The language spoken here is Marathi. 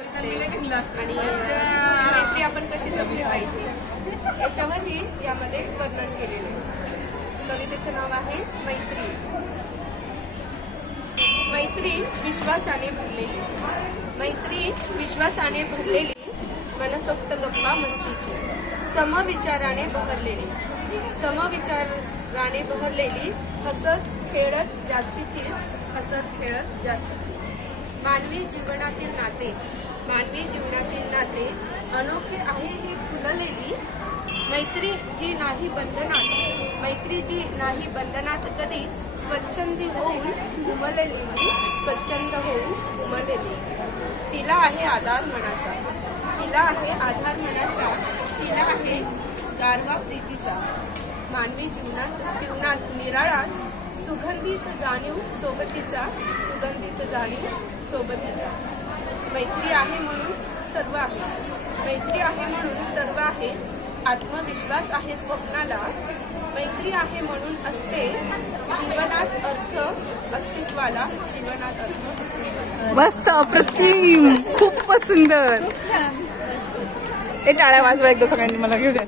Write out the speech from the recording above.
आणि मैत्री आपण कशी जपली पाहिजे याच्यावरही यामध्ये वर्णन केलेले आहे। कवितेचं नाव आहे मैत्री। मैत्री विश्वासाने भरलेली, मैत्री विश्वासाने भरलेली, मनसोक्त गप्पा मस्तीची, समविचाराने बहरलेली, समविचाराने बहरलेली, हसत खेळत जास्तीचीच, हसत खेळत जास्तीची। मानवी जीवनातील नाते, मानवी जीवनातील नाते अनोखे आहे ही फुललेली, मैत्री जी नाही बंधनात, मैत्री जी नाही बंधनात कधी स्वच्छंदी होऊन उमललेली, स्वच्छंद होऊन उमललेली। तिला आहे आधार मनाचा, तिला आहे आधार मनाचा, तिला आहे गारवा प्रीतीचा। मानवी जीवनात निराळाच सुगंधित जाणीव सोबतीचा, सुगंधित जाणीव सोबतीचा। मैत्री आहे म्हणून सर्व आहे, मैत्री आहे म्हणून सर्व आहे, आत्मविश्वास आहे स्वप्नाला, मैत्री आहे म्हणून असते जीवनात अर्थ अस्तित्वाला, जीवनात अर्थ अस्तित्वाला। मस्त, अप्रतिम, खूपच सुंदर। हे टाळ्या वाजवा एकदा सगळ्यांनी, मला घेऊ द्या।